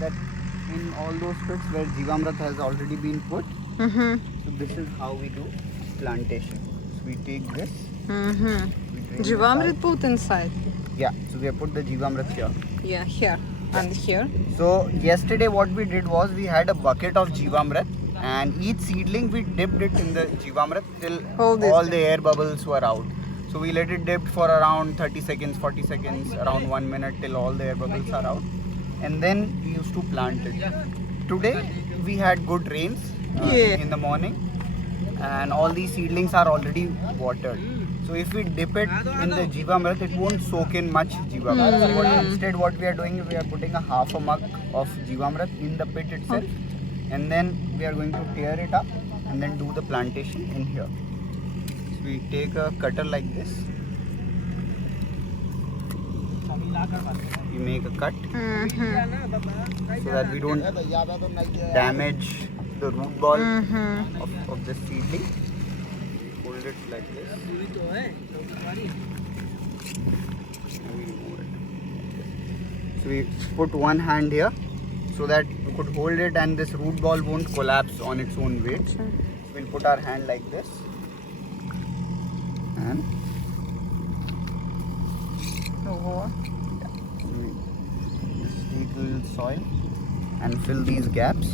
that in all those pits where Jivamrit has already been put, so this is how we do plantation. So we take this. Jivamrit put inside. Yeah, so we have put the Jivamrit here. Yeah, here and here. So yesterday what we did was we had a bucket of Jivamrit, and each seedling we dipped it in the Jivamrit till all the air bubbles were out. So we let it dip for around 30 seconds, 40 seconds, around 1 minute till all the air bubbles are out. And then we used to plant it. Today we had good rains in the morning, and all these seedlings are already watered. So if we dip it in the Jivamrit, it won't soak in much Jivamrit. So instead what we are doing is we are putting a half a mug of Jivamrit in the pit itself, and then we are going to tear it up and then do the plantation in here. So we take a cutter like this. We make a cut so that we don't damage the root ball of the seedling. Hold it like this. So we put one hand here so that we could hold it and this root ball won't collapse on its own weight. So we'll put our hand like this and just take a little soil and fill these gaps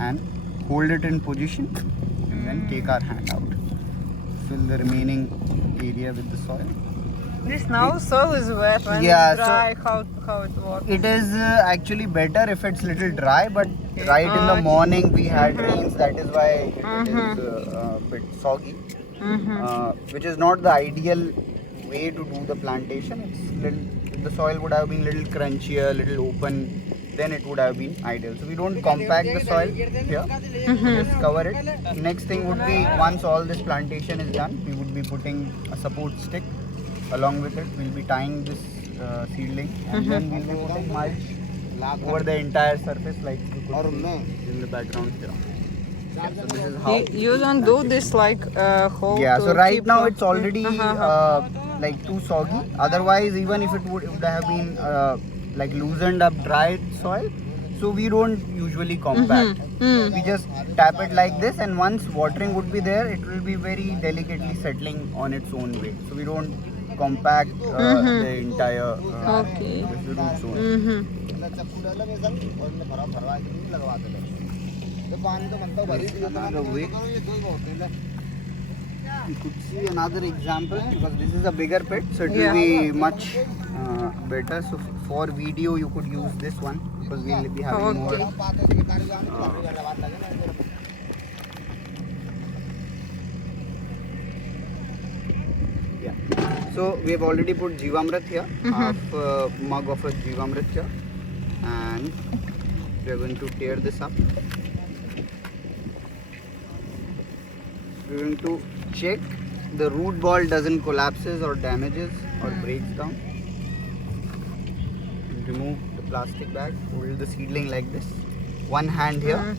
and hold it in position and then take our hand out. Fill the remaining area with the soil. This now soil is wet. When Yeah, it's dry, how it works? It is actually better if it's little dry, but right in the morning we had rains, that is why it is a bit soggy, which is not the ideal way to do the plantation. It's little, if the soil would have been little crunchier, little open, then it would have been ideal. So we don't compact the soil here, just cover it. Next thing would be, once all this plantation is done, we would be putting a support stick along with it. We'll be tying this seedling and then we'll be putting mulch over the entire surface like you could see in the background here. So this is how You don't do this like whole. yeah, so right now it's already like too soggy. Otherwise, even if it would have been like loosened up dry soil, so we don't usually compact. We just tap it like this, and once watering would be there, it will be very delicately settling on its own weight. So we don't compact the entire root zone. Another way. You could see another example, because this is a bigger pit, so it will be much better. So for video you could use this one, because we will be having more. So we have already put Jivamrit here, half mug of a Jivamrit here, and we are going to tear this up. We are going to check the root ball doesn't collapses or damages or breaks down. And remove the plastic bag, hold the seedling like this. One hand here,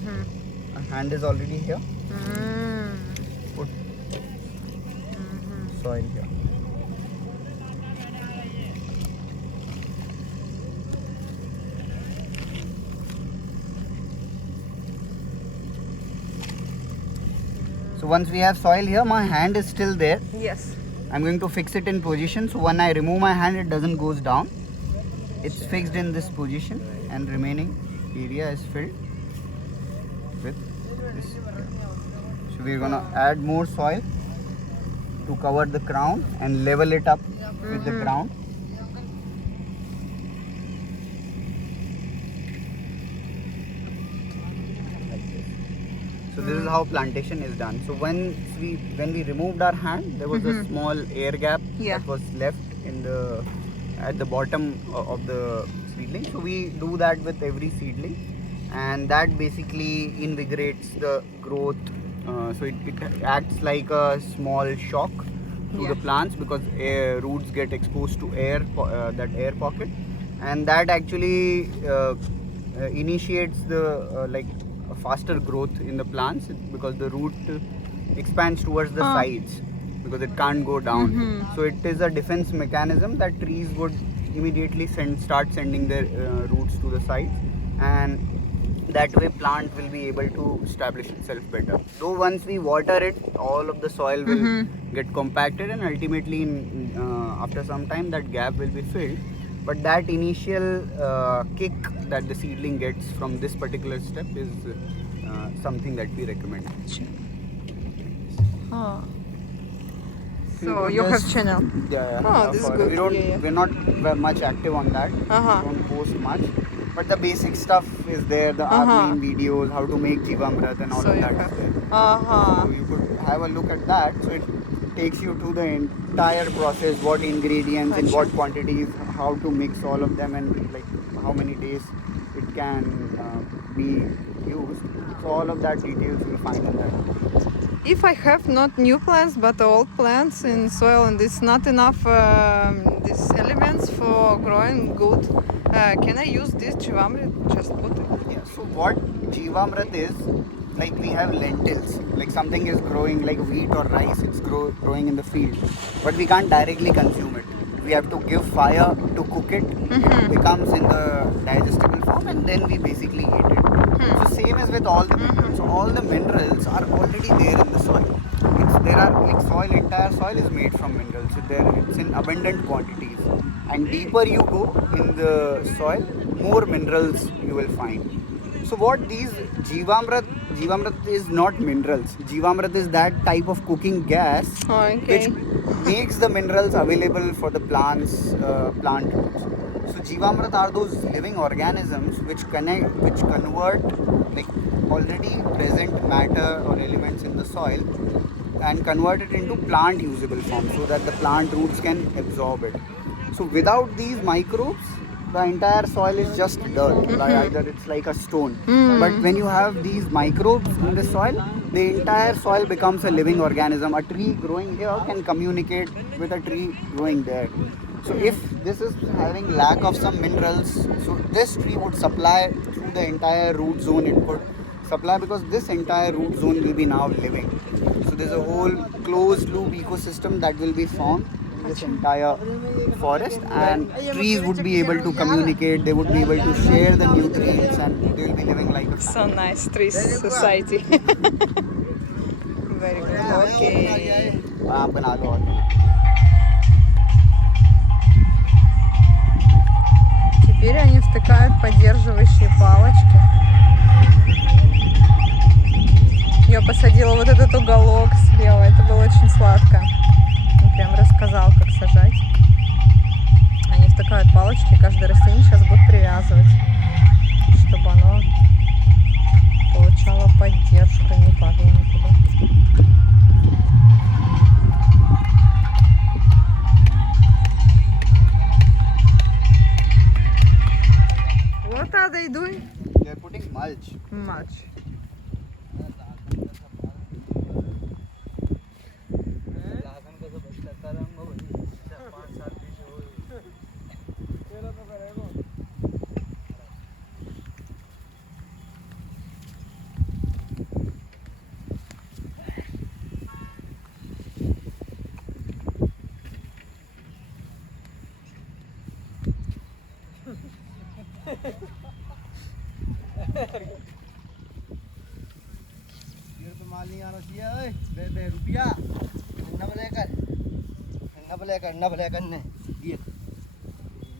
a hand is already here. Put soil here. So once we have soil here, my hand is still there. Yes. I'm going to fix it in position, so when I remove my hand, it doesn't goes down. It's fixed in this position, and remaining area is filled with this. So we're gonna add more soil to cover the crown and level it up with the ground. So this is how plantation is done. So when we removed our hand, there was a small air gap that was left in the at the bottom of the seedling. So we do that with every seedling, and that basically invigorates the growth. So it acts like a small shock to the plants, because roots get exposed to air, that air pocket, and that actually initiates the like a faster growth in the plants, because the root expands towards the sides, because it can't go down. So it is a defense mechanism that trees would immediately start sending their roots to the sides, and that way plant will be able to establish itself better. Though once we water it, all of the soil will get compacted, and ultimately after some time that gap will be filled. But that initial kick that the seedling gets from this particular step is something that we recommend. Ah. So you have channel. Yeah. Oh, this is good. We're not much active on that. We don't post much. But the basic stuff is there. The our main videos, how to make Jivamrit and all of that is there. So you could have a look at that. So it takes you to the entire process, what ingredients, in what quantities, how to mix all of them, and like how many days it can be used. So all of that details you'll find in that. If I have not new plants but old plants in soil and it's not enough these elements for growing good, can I use this Jivamrit? Just put it. Yeah. So what Jivamrit is, like we have lentils, like something is growing like wheat or rice, it's growing in the field, but we can't directly consume it. We have to give fire to cook it. It becomes in the digestible form, and then we basically eat it. So same as with all the minerals. So all the minerals are already there in the soil. Entire soil is made from minerals. So it's in abundant quantities. And deeper you go in the soil, more minerals you will find. So what these Jivamrit is not minerals. Jivamrit is that type of cooking gas which makes the minerals available for the plant roots. So Jivamrit are those living organisms which convert like already present matter or elements in the soil and convert it into plant usable form, so that the plant roots can absorb it. So without these microbes, the entire soil is just dirt. Either it's like a stone. But when you have these microbes in the soil, the entire soil becomes a living organism. A tree growing here can communicate with a tree growing there. So if this is having lack of some minerals, so this tree would supply through the entire root zone. It could supply because this entire root zone will be now living. So there's a whole closed loop ecosystem that will be formed in this entire forest, and trees would be able to communicate. They would be able to share the nutrients, and they will be living like a family. So nice, tree society. Very good. Okay. आप बना लो. Теперь они втыкают поддерживающие палочки. Я посадила вот этот уголок слева, это было очень сладко. Он прям рассказал, как сажать. Они втыкают палочки, каждое растение сейчас будут привязывать, чтобы оно получало поддержку и не падало никуда. What are they doing? They are putting mulch. Mulch.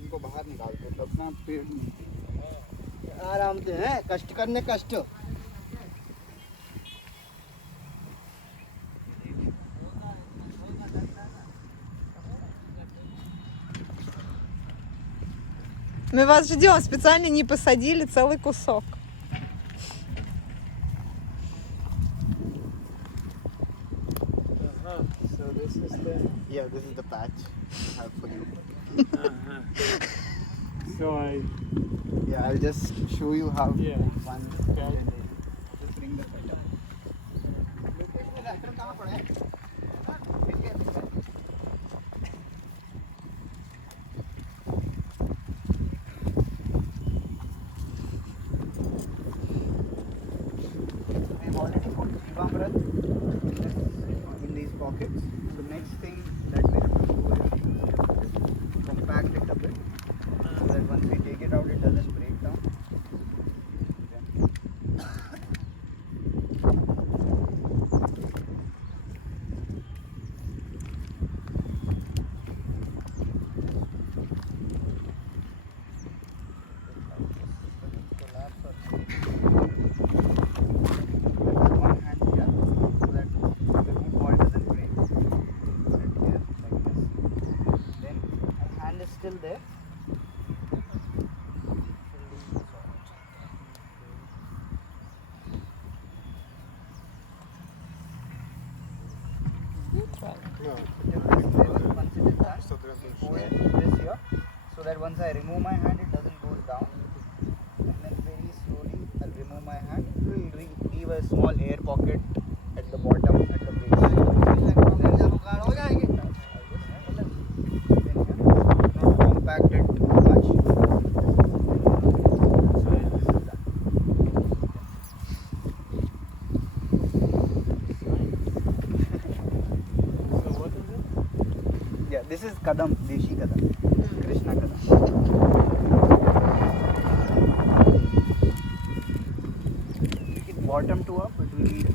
इनको बाहर निकालते हैं, अपना पेड़ आराम से हैं, कष्ट करने कष्ट. Мы вас ждем, специально не посадили целый кусок. So this is the. Yeah, this is the patch I have for you. So I'll just show you how Yeah. one. Okay. Just bring the setup. We've already put Jivamrit in these pockets. The next thing that we have to do is compact it a bit. Once it is done, pour this here, so that once I remove my hand, it doesn't go down. And then very slowly, I'll remove my hand. It will leave a small air pocket at the bottom, at the base. Not compact it too much. So this is done. So what is it? Yeah, this is kadam, deshi kadam, Krishna kadam. Make it bottom to up, it will be.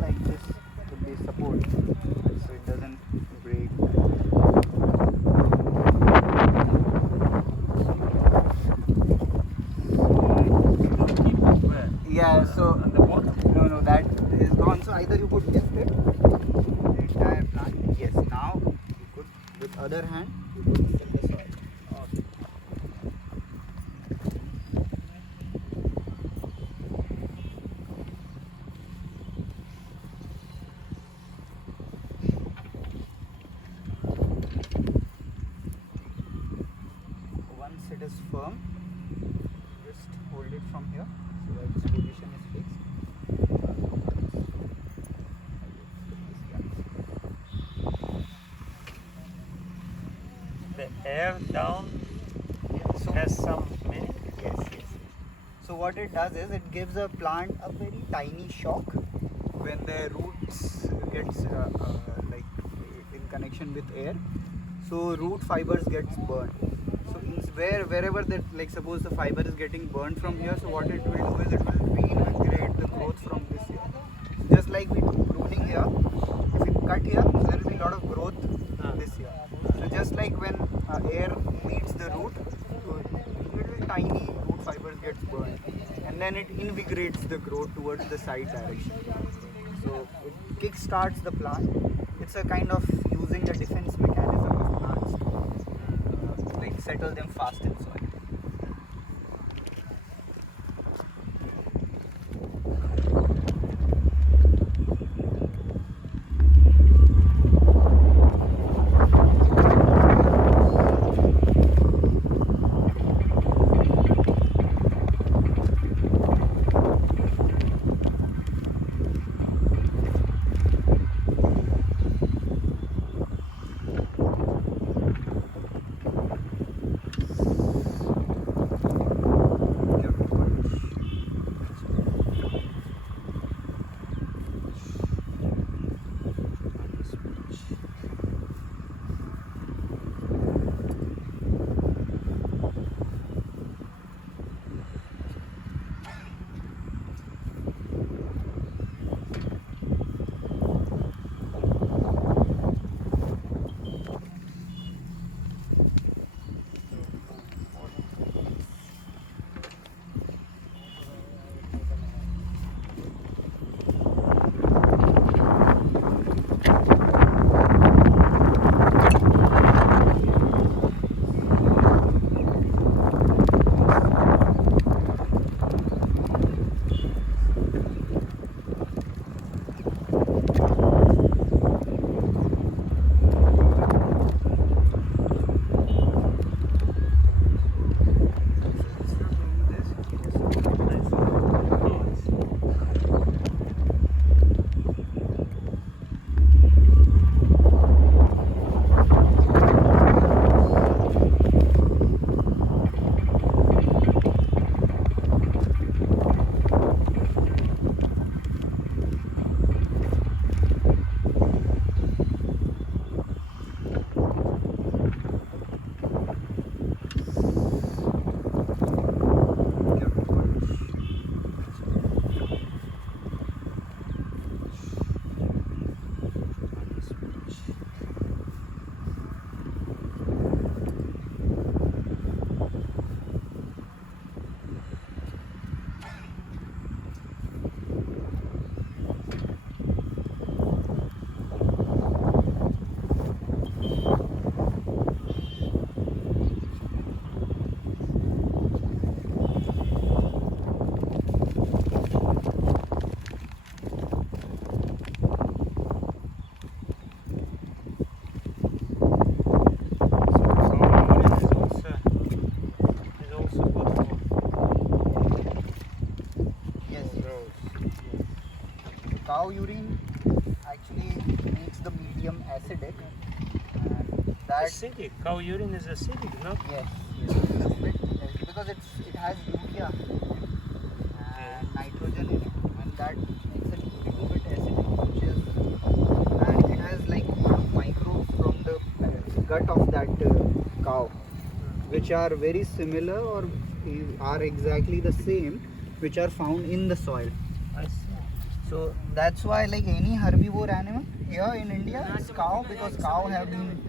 Like this, with the support, so it doesn't break. Yeah, so no, that is gone. So either you could lift it, the entire plant. Yes, now you could, with other hand, you could fill the soil. Once it is firm, just hold it from here so that its position is fixed. The air down So, has some meaning. yes. So what it does is it gives a plant a very tiny shock when the roots gets like in connection with air. So root fibers gets burned. So wherever that, like suppose the fiber is getting burned from here, so what it will do is it will reinvigorate the growth from this here. Just like we do pruning here, if we cut here, so there will be a lot of growth this here. So just like when air meets the root, so little tiny root fibers gets burned, and then it invigorates the growth towards the side direction. So it kick-starts the plant. It's a kind of using the defense mechanism of plants to like settle them fast in soil. acidic. Cow urine is acidic, no? Yes. Because it has urea and nitrogen in it, and that makes it a little bit acidic, which is, and it has like microbes from the gut of that cow, which are very similar or are exactly the same, which are found in the soil. I see. So that's why like any herbivore animal here in India is cow, because cow have been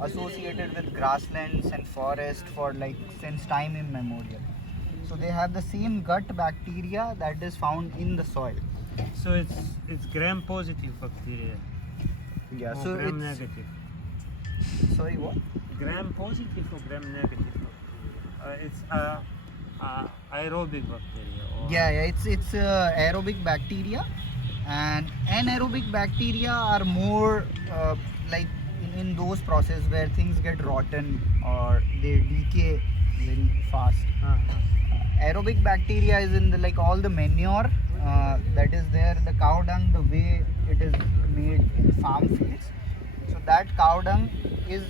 associated with grasslands and forest for like since time immemorial. So they have the same gut bacteria that is found in the soil. So it's gram positive bacteria. Yeah. Or So gram it's negative. sorry what? Gram positive or gram negative bacteria? It's aerobic bacteria. Or Yeah, it's aerobic bacteria, and anaerobic bacteria are more like in those processes where things get rotten or they decay very fast. Aerobic bacteria is in the like all the manure that is there, the cow dung, the way it is made in farm fields. So that cow dung is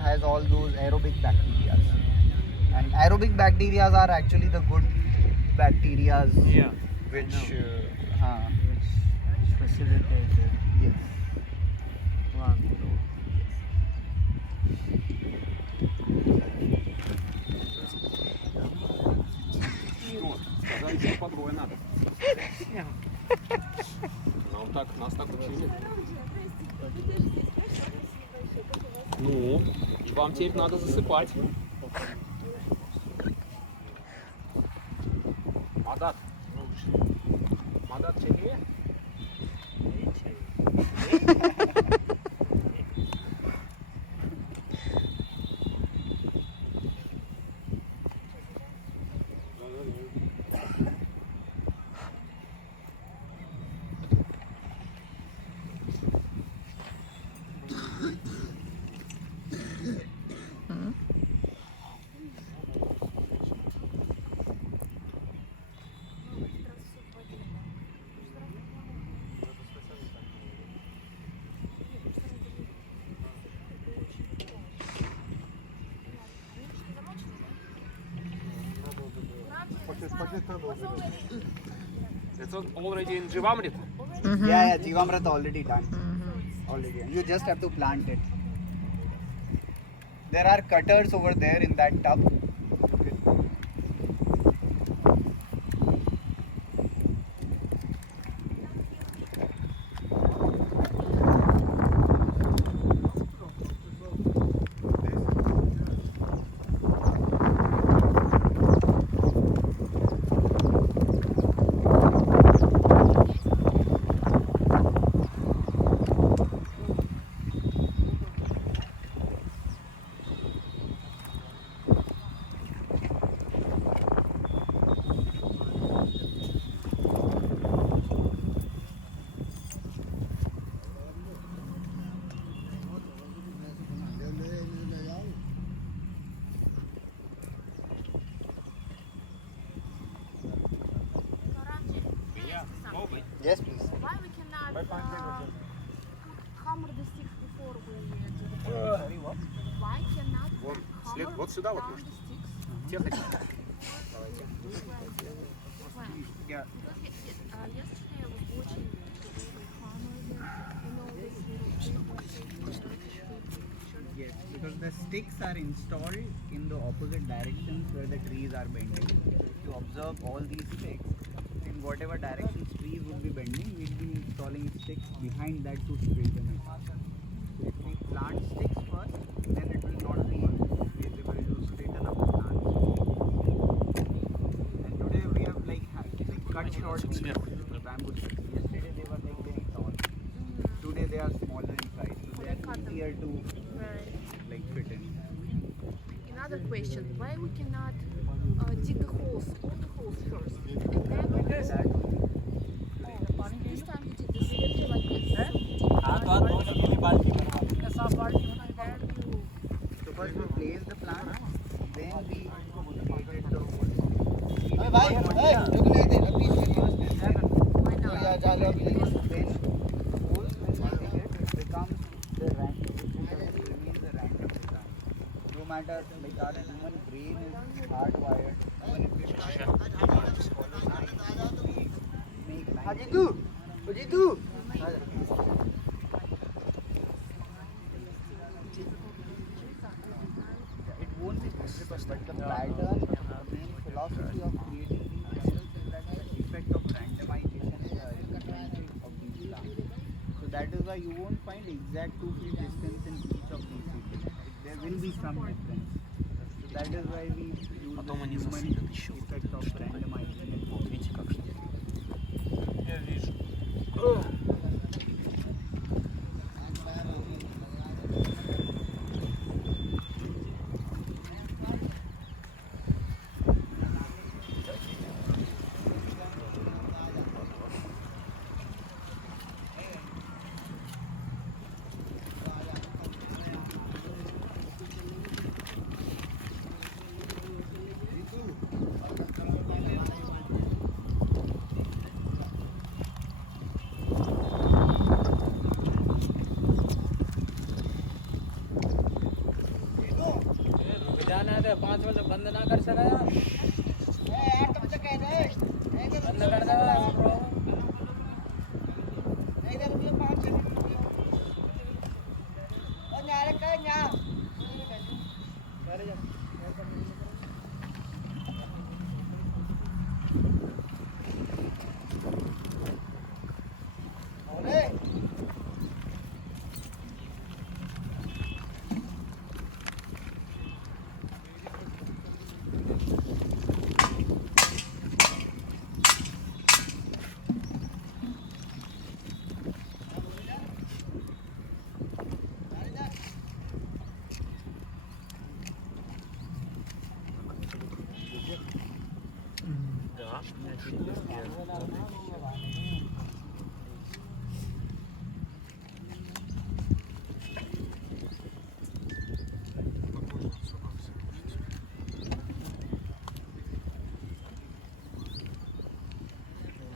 has all those aerobic bacteria, and aerobic bacteria are actually the good bacteria Yeah. which Which facilitate yes. plant growth. Сказали, что по двое надо. Нас так учили. Ну, и вам теперь надо засыпать. Мадат. Мадат чайнее? It's already in Jivamrit. Yeah, Jivamrita already done. Already done. You just have to plant it. There are cutters over there in that tub. Yes, please. Why we cannot hammer the sticks before we do the plant? Sorry, what? Why cannot След hammer вот сюда вот down может. the sticks? Техника. When? Yeah. Because yesterday I was watching the way they hammer this little Yes, because the sticks are installed in the opposite directions where the trees are bending. So if you observe all these sticks, in whatever directions trees will be bending, we'll be installing sticks behind that to straighten it. So if we plant sticks first, then it will not be visible to straighten up the plants. And today we have like cut short these bamboo sticks. Yesterday they were like very tall. Today they are smaller in size, so they are easier to like fit in. Another question, why we cannot dig the holes, all the holes first? And then we this time we did this like this. So first we place the plant, then we created the hole. Why not? Then the hole when we dig it, it becomes the random, it remains the random design. matter, like our human brain is hardwired. Even if we try to follow science, we make lines. Ajitu, Ajitu. It won't be 100%, but the pattern, the main philosophy of creating these crystals is that the effect of randomization is the advantage of these plants. So that is why you won't find exact 2 feet distance in each of these seedlings. There will be some difference. So that is why we use the human effect of randomization. Видите, как что? Я вижу. जाना है 5 बजे बंद ना कर सका यार बंद कर दे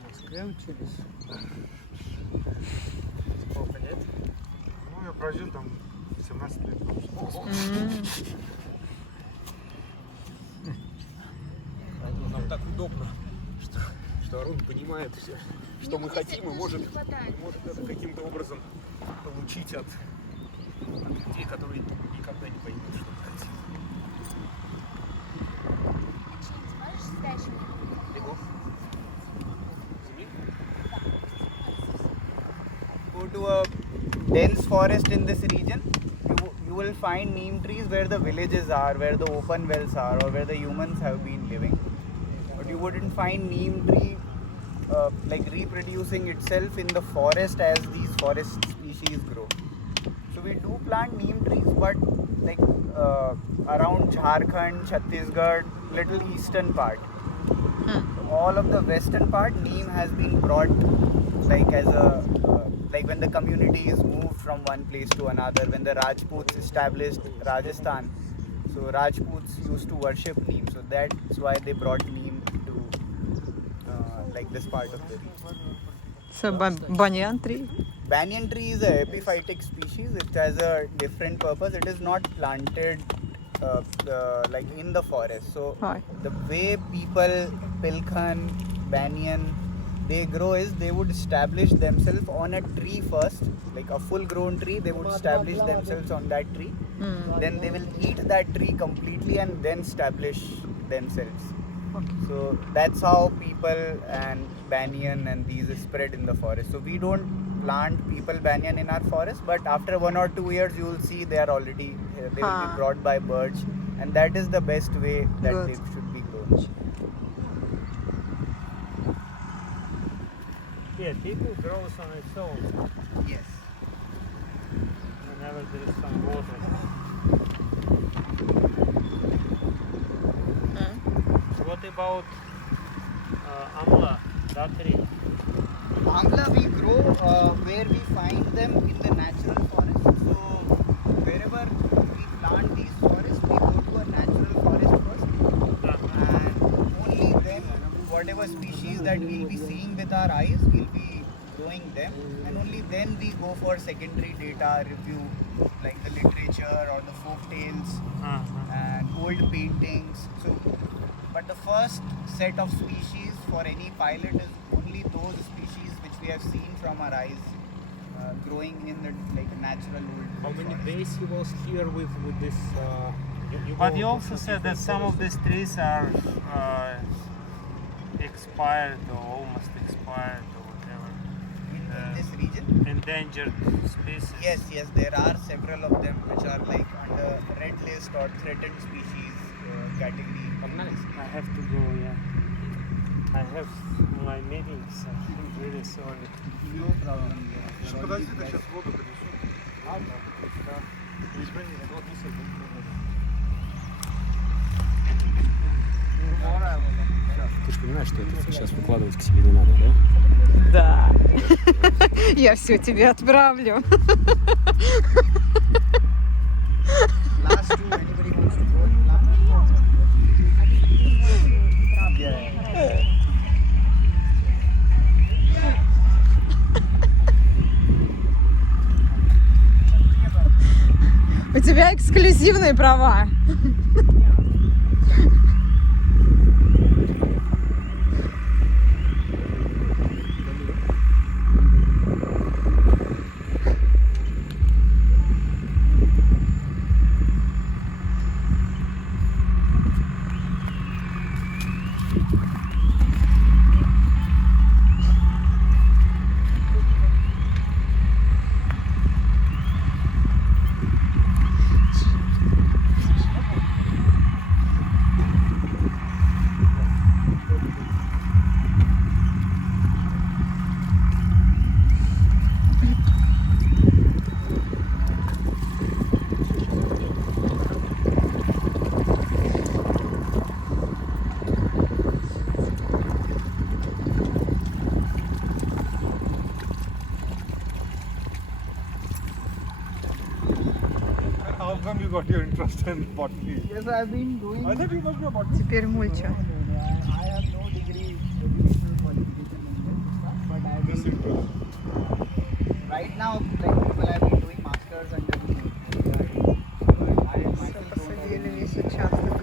Москве учились. Сколько лет? Ну, я прожил там 17 лет. нам так удобно, что Арун понимает все, что мы хотим и может это каким-то образом получить от людей, которые никогда не поймут, что мы хотим. Go to a dense forest in this region, you will find neem trees where the villages are, where the open wells are, or where the humans have been living. But you wouldn't find neem tree like reproducing itself in the forest as these forest species grow. So we do plant neem trees, but like around Jharkhand, Chhattisgarh, little eastern part. All of the western part, neem has been brought like as a like when the communities moved from one place to another, when the Rajputs established Rajasthan, so Rajputs used to worship neem, so that's why they brought neem to like this part of the region. So banyan tree? Banyan tree is a epiphytic species. It has a different purpose. It is not planted like in the forest. So Right. the way people Pilkhan, banyan, they grow is they would establish themselves on a tree first, like a full grown tree. They would establish themselves on that tree. Then they will eat that tree completely and then establish themselves. So that's how people and banyan and these spread in the forest. So we don't plant people banyan in our forest, but after 1 or 2 years you will see they are already they will be brought by birds, and that is the best way that Good. they should be grown. Yeah, people grows on its own Yes. whenever there is some water. What about amla, datri? Amla we grow where we find them in the natural forest. So wherever we plant these forests, we go to a natural forest first, and only then whatever species that we'll be seeing with our eyes, we'll be growing them, and only then we go for secondary data review, like the literature or the folk tales, old paintings. So, but the first set of species for any pilot is only those species which we have seen from our eyes, growing in the like natural old. How many days he was here with this? But you also said that some of these trees are expired or almost expired or whatever. In this region? Endangered species. Yes, there are several of them which are like under red list or threatened species category. I have to go, yeah. I have my meetings, I'm really sorry. No problem. Подожди, ты сейчас воду принесу. Ты же понимаешь, что это сейчас выкладывать к себе не надо, да? Да. Я все тебе отправлю. Last two, anybody wants to go? Yeah. У тебя эксклюзивные права. How come you got your interest in botany? Yes, I've been doing. I thought you must be a botanist. Теперь мульча. I have no degree, educational qualification in this, but I've This been interest. right now, like people have been doing masters and doing I myself Посадили весь участок.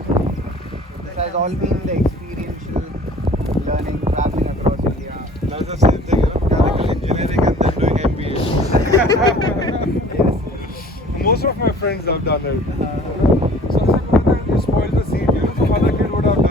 this has all been the experiential learning, traveling across India. That's the same thing, you know, mechanical engineering and then doing MBA. Yes. Most of my friends have done it. So I said, why don't you spoil the seed? You know, some other kid would have